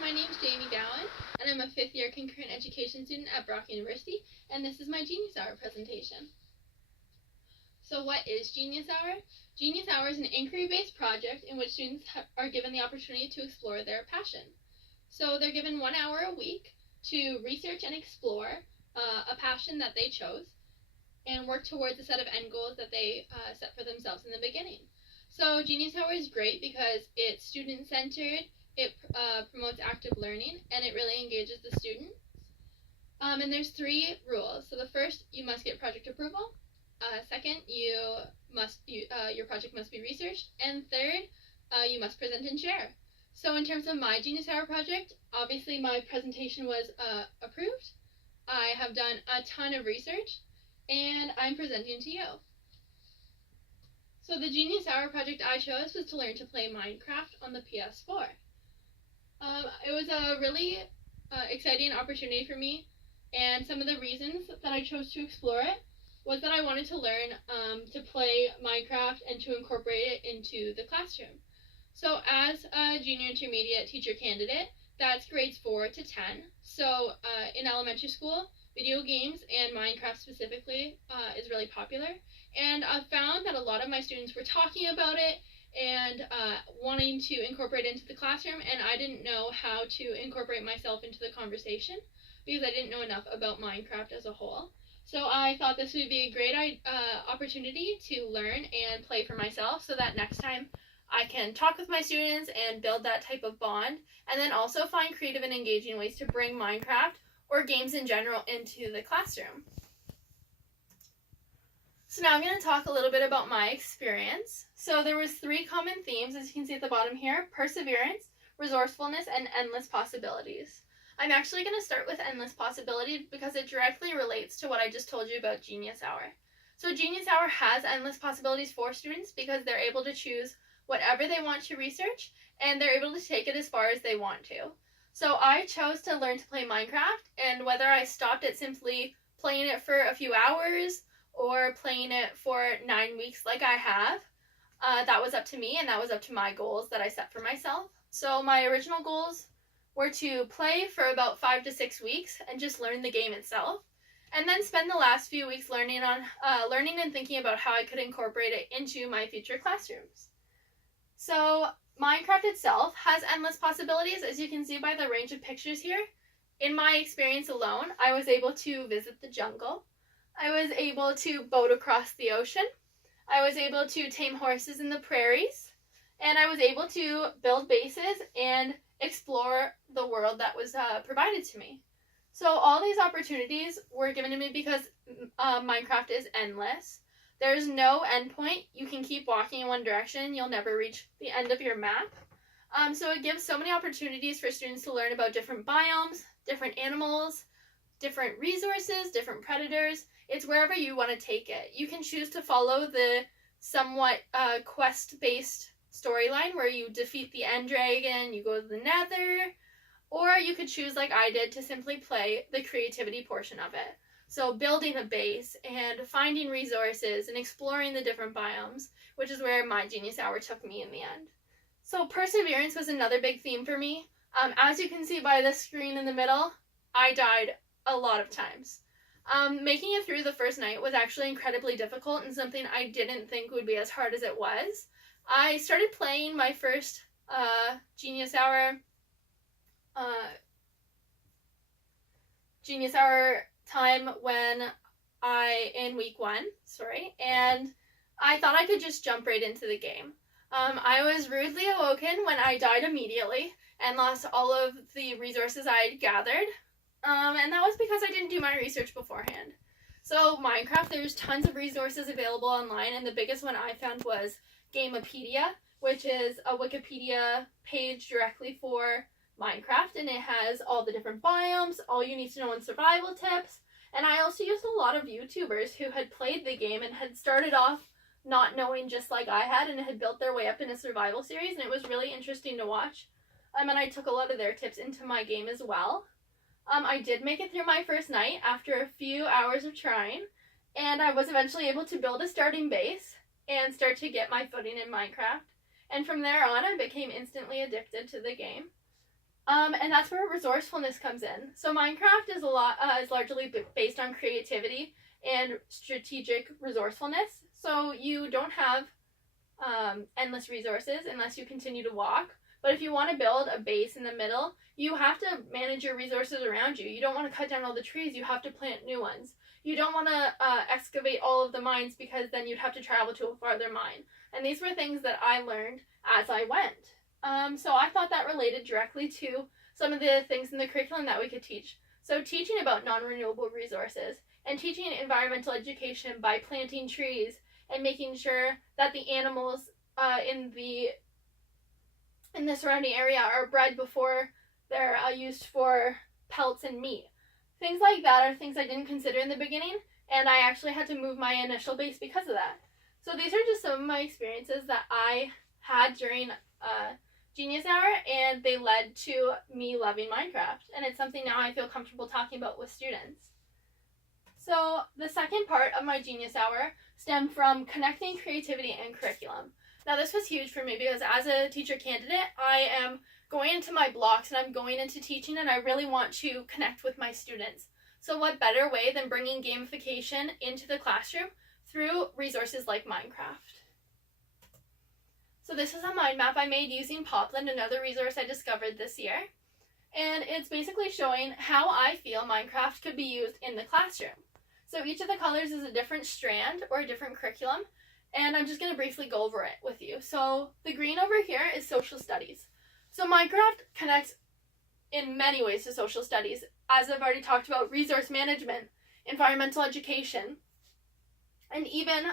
my name's Jamie Gowan, and I'm a 5th year concurrent education student at Brock University, and this is my Genius Hour presentation. So what is Genius Hour? Genius Hour is an inquiry-based project in which students are given the opportunity to explore their passion. So they're given 1 hour a week to research and explore a passion that they chose and work towards a set of end goals that they set for themselves in the beginning. So Genius Hour is great because it's student-centered, it promotes active learning, and it really engages the students. And there's 3 rules. So the first, you must get project approval. Second, your project must be researched. And third, you must present and share. So in terms of my Genius Hour project, obviously my presentation was approved. I have done a ton of research, and I'm presenting to you. So the Genius Hour project I chose was to learn to play Minecraft on the PS4. It was a really exciting opportunity for me, and some of the reasons that I chose to explore it was that I wanted to learn to play Minecraft and to incorporate it into the classroom. So as a junior intermediate teacher candidate, that's grades 4 to 10. So in elementary school, video games and Minecraft specifically is really popular. And I've found that a lot of my students were talking about it and wanting to incorporate it into the classroom, and I didn't know how to incorporate myself into the conversation because I didn't know enough about Minecraft as a whole. So I thought this would be a great opportunity to learn and play for myself so that next time I can talk with my students and build that type of bond, and then also find creative and engaging ways to bring Minecraft or games in general into the classroom. So now I'm going to talk a little bit about my experience. So there was 3 common themes, as you can see at the bottom here: perseverance, resourcefulness, and endless possibilities. I'm actually going to start with endless possibility because it directly relates to what I just told you about Genius Hour. So Genius Hour has endless possibilities for students because they're able to choose whatever they want to research, and they're able to take it as far as they want to. So I chose to learn to play Minecraft, and whether I stopped at simply playing it for a few hours or playing it for 9 weeks like I have, that was up to me, and that was up to my goals that I set for myself. So my original goals were to play for about 5 to 6 weeks and just learn the game itself, and then spend the last few weeks learning and thinking about how I could incorporate it into my future classrooms. So Minecraft itself has endless possibilities, as you can see by the range of pictures here. In my experience alone, I was able to visit the jungle. I was able to boat across the ocean. I was able to tame horses in the prairies. And I was able to build bases and explore the world that was provided to me. So all these opportunities were given to me because Minecraft is endless. There's no endpoint. You can keep walking in one direction. You'll never reach the end of your map. So it gives so many opportunities for students to learn about different biomes, different animals, different resources, different predators. It's wherever you want to take it. You can choose to follow the somewhat quest-based storyline where you defeat the end dragon, you go to the nether, or you could choose, like I did, to simply play the creativity portion of it. So building a base and finding resources and exploring the different biomes, which is where my Genius Hour took me in the end. So perseverance was another big theme for me. As you can see by the screen in the middle, I died a lot of times. Making it through the first night was actually incredibly difficult and something I didn't think would be as hard as it was. I started playing my first Genius Hour time in week 1, and I thought I could just jump right into the game. I was rudely awoken when I died immediately and lost all of the resources I had gathered, and that was because I didn't do my research beforehand. So Minecraft, there's tons of resources available online, and the biggest one I found was Gamepedia, which is a Wikipedia page directly for Minecraft, and it has all the different biomes, all you need to know, and survival tips. And I also used a lot of YouTubers who had played the game and had started off not knowing just like I had and had built their way up in a survival series, and it was really interesting to watch. And I took a lot of their tips into my game as well. I did make it through my first night after a few hours of trying, and I was eventually able to build a starting base and start to get my footing in Minecraft. And from there on, I became instantly addicted to the game. And that's where resourcefulness comes in. So Minecraft is largely based on creativity and strategic resourcefulness. So you don't have endless resources unless you continue to walk. But if you want to build a base in the middle, you have to manage your resources around you. You don't want to cut down all the trees. You have to plant new ones. You don't want to excavate all of the mines because then you'd have to travel to a farther mine. And these were things that I learned as I went. So I thought that related directly to some of the things in the curriculum that we could teach. So teaching about non-renewable resources and teaching environmental education by planting trees and making sure that the animals in the surrounding area are bred before they're used for pelts and meat. Things like that are things I didn't consider in the beginning, and I actually had to move my initial base because of that. So these are just some of my experiences that I had during Genius Hour, and they led to me loving Minecraft, and it's something now I feel comfortable talking about with students. So the second part of my Genius Hour stemmed from connecting creativity and curriculum. Now this was huge for me because as a teacher candidate, I am going into my blocks and I'm going into teaching, and I really want to connect with my students. So what better way than bringing gamification into the classroom through resources like Minecraft? So this is a mind map I made using Popland, another resource I discovered this year. And it's basically showing how I feel Minecraft could be used in the classroom. So each of the colors is a different strand or a different curriculum, and I'm just going to briefly go over it with you. So the green over here is social studies. So Minecraft connects in many ways to social studies. As I've already talked about, resource management, environmental education, and even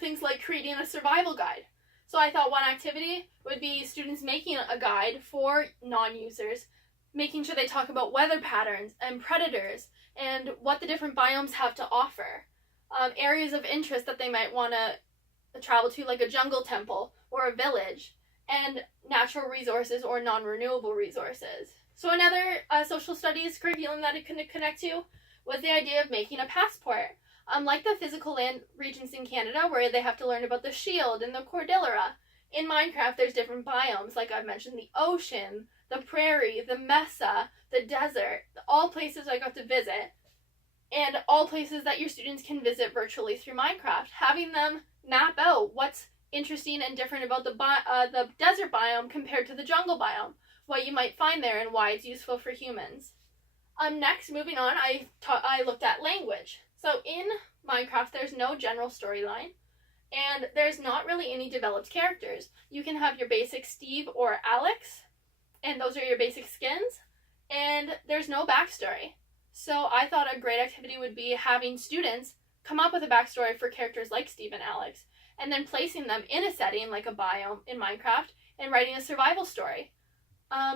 things like creating a survival guide. So I thought one activity would be students making a guide for non-users, making sure they talk about weather patterns and predators and what the different biomes have to offer. Areas of interest that they might want to travel to, like a jungle temple or a village, and natural resources or non-renewable resources. So another social studies curriculum that it could connect to was the idea of making a passport. Like the physical land regions in Canada where they have to learn about the shield and the Cordillera, in Minecraft there's different biomes, like I've mentioned, the ocean, the prairie, the mesa, the desert, all places I got to visit, and all places that your students can visit virtually through Minecraft. Having them map out what's interesting and different about the desert biome compared to the jungle biome, what you might find there and why it's useful for humans. Next, moving on, I looked at language. So in Minecraft, there's no general storyline, and there's not really any developed characters. You can have your basic Steve or Alex, and those are your basic skins, and there's no backstory. So I thought a great activity would be having students come up with a backstory for characters like Steve and Alex, and then placing them in a setting like a biome in Minecraft and writing a survival story,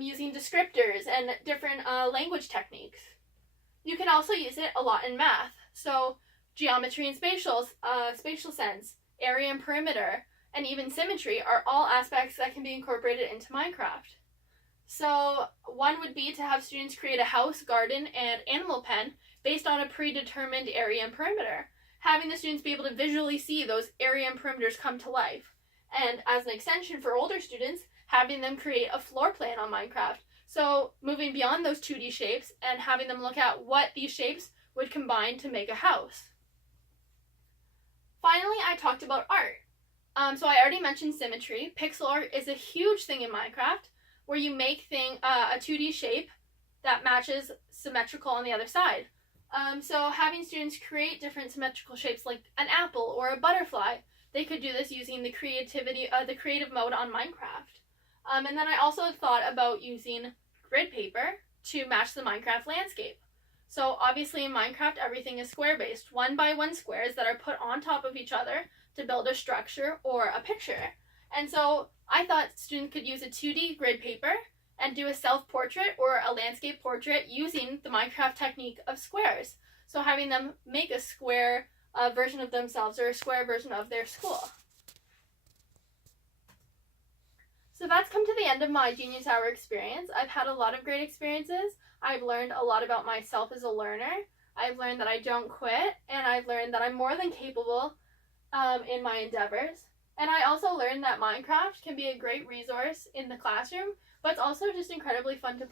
using descriptors and different language techniques. You can also use it a lot in math. So geometry and spatial sense, area and perimeter, and even symmetry are all aspects that can be incorporated into Minecraft. So one would be to have students create a house, garden, and animal pen based on a predetermined area and perimeter, having the students be able to visually see those area and perimeters come to life. And as an extension for older students, having them create a floor plan on Minecraft. So moving beyond those 2D shapes and having them look at what these shapes would combine to make a house. Finally, I talked about art. So I already mentioned symmetry. Pixel art is a huge thing in Minecraft, where you make a 2D shape that matches symmetrical on the other side. So having students create different symmetrical shapes like an apple or a butterfly, they could do this using the creative mode on Minecraft. And then I also thought about using grid paper to match the Minecraft landscape. So obviously in Minecraft, everything is square-based, 1x1 squares that are put on top of each other to build a structure or a picture. And so I thought students could use a 2D grid paper and do a self-portrait or a landscape portrait using the Minecraft technique of squares. So having them make a square version of themselves or a square version of their school. So that's come to the end of my Genius Hour experience. I've had a lot of great experiences. I've learned a lot about myself as a learner. I've learned that I don't quit, and I've learned that I'm more than capable in my endeavors. And I also learned that Minecraft can be a great resource in the classroom, but it's also just incredibly fun to play.